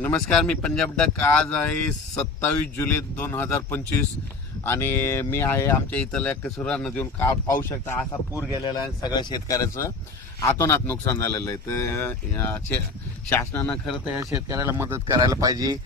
नमस्कार मी पंजाब डक. आज आहे सत्तावीस जुलै दोन हजार पंचवीस आणि मी आहे आमच्या इथल्या कसुरा नदीवरून का पाहू शकता असा पूर गेलेला आहे सगळ्या शेतकऱ्याचं. आतोनात नुकसान झालेलं आहे. तर या शे- शासनानं खरं तर या शेतकऱ्याला मदत करायला पाहिजे.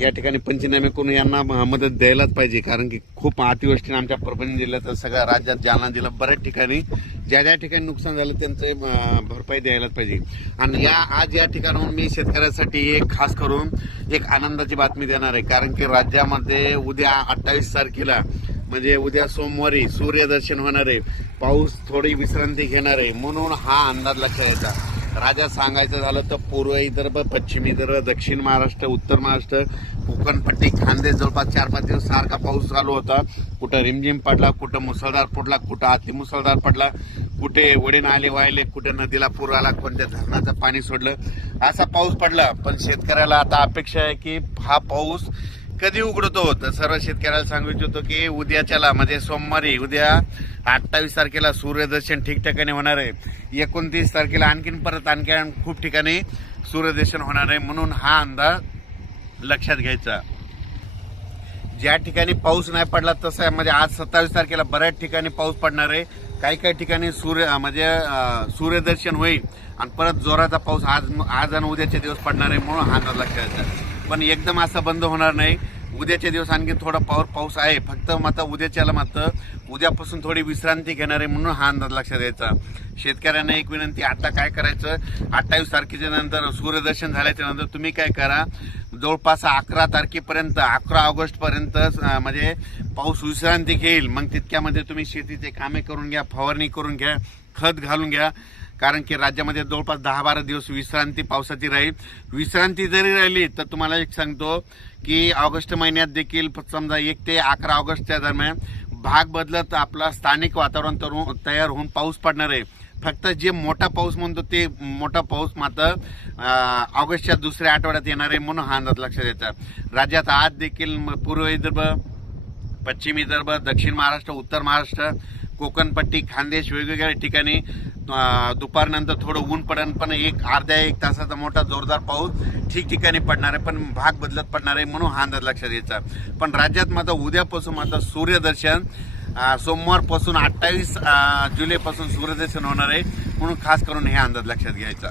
या ठिकाणी पंचनामे करून यांना मदत द्यायलाच पाहिजे. कारण की खूप अतिवृष्टीने आमच्या परभणी जिल्ह्यात सगळ्या राज्यात जालना जिल्हा बऱ्याच ठिकाणी ज्या ज्या ठिकाणी नुकसान झालं त्यांचं भरपाई द्यायलाच पाहिजे. आणि या आज या ठिकाणाहून मी शेतकऱ्यासाठी एक खास करून एक आनंदाची बातमी देणार आहे. कारण की राज्यामध्ये उद्या अठ्ठावीस तारखेला म्हणजे उद्या सोमवारी सूर्यदर्शन होणार आहे. पाऊस थोडी विश्रांती घेणार आहे. म्हणून हा अंदाज लक्षात येतात राजा सांगायचं झालं तर पूर्व विदर्भ पश्चिम विदर्भ दक्षिण महाराष्ट्र उत्तर महाराष्ट्र कोकणपट्टी खांदे जवळपास चार पाच दिवस सारखा पाऊस चालू होता. कुठं रिमझिम पडला कुठं मुसळधार पडला कुठं अति मुसळधार पडला कुठे वडीन नाले वाहिले कुठे नदीला पूर आला कोणत्या धरणाचं पाणी सोडलं. असा पाऊस पडला पण शेतकऱ्याला आता अपेक्षा आहे की हा पाऊस कधी उघडतो? तर सर्व शेतकऱ्याला सांगू इच्छितो की उद्याच्याला म्हणजे सोमवारी उद्या अठ्ठावीस तारखेला सूर्यदर्शन ठिकठिकाणी होणार आहे. एकोणतीस तारखेला आणखीन परत आणखी खूप ठिकाणी सूर्यदर्शन होणार आहे. म्हणून हा अंदाज लक्षात घ्यायचा. ज्या ठिकाणी पाऊस नाही पडला तसं आहे. म्हणजे आज सत्तावीस तारखेला बऱ्याच ठिकाणी पाऊस पडणार आहे. काही काही ठिकाणी सूर्य म्हणजे सूर्यदर्शन होईल. आणि परत जोराचा पाऊस आज आज आणि उद्याचे दिवस पडणार आहे. म्हणून हा अंदाज लक्षात घ्यायचा. पण एकदम असं बंद होणार नाही. उद्याच्या दिवस आणखी थोडा पावर पाऊस आहे. फक्त मात्र उद्याच्याला मात्र उद्यापासून थोडी विश्रांती घेणार आहे म्हणून हा अंदाज लक्षात द्यायचा शेतकऱ्यांना एक विनंती आता काय करायचं? अठ्ठावीस तारखेच्या नंतर सूर्यदर्शन झाल्याच्यानंतर तुम्ही काय करा? जवळपास अकरा तारखेपर्यंत अकरा ऑगस्टपर्यंत म्हणजे पाऊस विश्रांती घेईल. मग तितक्यामध्ये तुम्ही शेतीचे कामे करून घ्या फवारणी करून घ्या खत घालून घ्या. कारण की राज्यामध्ये जवळपास दहा बारा दिवस विश्रांती पावसाची राहील. विश्रांती जरी राहिली तर तुम्हाला एक सांगतो की ऑगस्ट महिन्यात देखील समजा एक ते अकरा ऑगस्टच्या दरम्यान भाग बदलत आपला स्थानिक वातावरण तरुण हो- तयार होऊन पाऊस पडणार आहे. फक्त जे मोठा पाऊस म्हणतो ते मोठा पाऊस मात्र ऑगस्टच्या दुसऱ्या आठवड्यात येणार आहे म्हणून हा अंदाज लक्षात येतात राज्यात आज देखील म- पूर्व विदर्भ पश्चिम विदर्भ दक्षिण महाराष्ट्र उत्तर महाराष्ट्र कोकणपट्टी खानदेश वेगवेगळ्या ठिकाणी दुपारनंतर थोडं ऊन पडेल पण एक अर्ध्या एक तासाचा मोठा जोरदार पाऊस ठिकठिकाणी पडणार आहे पण भाग बदलत पडणार आहे म्हणून हा अंदाज लक्षात यायचा. पण राज्यात मात्र उद्यापासून मात्र सूर्यदर्शन सोमवारपासून अठ्ठावीस जुलैपासून सूर्यदर्शन होणार आहे म्हणून खास करून हे अंदाज लक्षात घ्यायचा.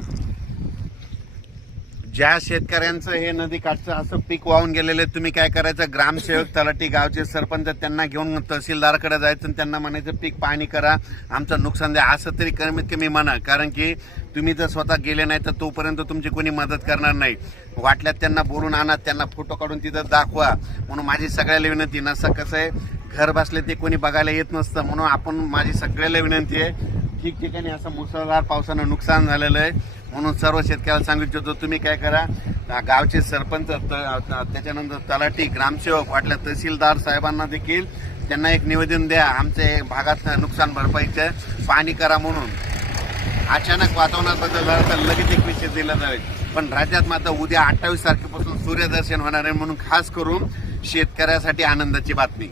ज्या शेतकऱ्यांचं हे नदी काठचं असं पीक वाहून गेलेलं आहे तुम्ही काय करायचं? ग्रामसेवक तलाठी गावचे सरपंच त्यांना घेऊन तहसीलदाराकडे जायचं आणि त्यांना म्हणायचं पीक पाहणी करा आमचं नुकसान द्या. असं तरी कमीत कमी म्हणा कारण की तुम्ही जर स्वतः गेले नाही तर तोपर्यंत तुमची कोणी मदत करणार नाही. वाटल्यात त्यांना बोलून आणा त्यांना फोटो काढून तिथं दाखवा. म्हणून माझी सगळ्याला विनंती नसं कसं आहे घर बसले ते कोणी बघायला येत नसतं म्हणून आपण माझी सगळ्याला विनंती आहे ठिकठिकाणी असं मुसळधार पावसानं नुकसान झालेलं आहे. म्हणून सर्व शेतकऱ्याला सांगू इच्छितो तुम्ही काय करा गावचे सरपंच त- त्याच्यानंतर तलाठी ग्रामसेवक वाटल्या तहसीलदार साहेबांना देखील त्यांना एक निवेदन द्या आमच्या भागात नुकसान भरपाईचं पाणी करा म्हणून. अचानक वातावरणात बदल झाला तर लगेच एक विषय दिला जाईल. पण राज्यात मात्र उद्या अठ्ठावीस तारखेपासून सूर्यदर्शन होणार आहे म्हणून खास करून शेतकऱ्यासाठी आनंदाची बातमी.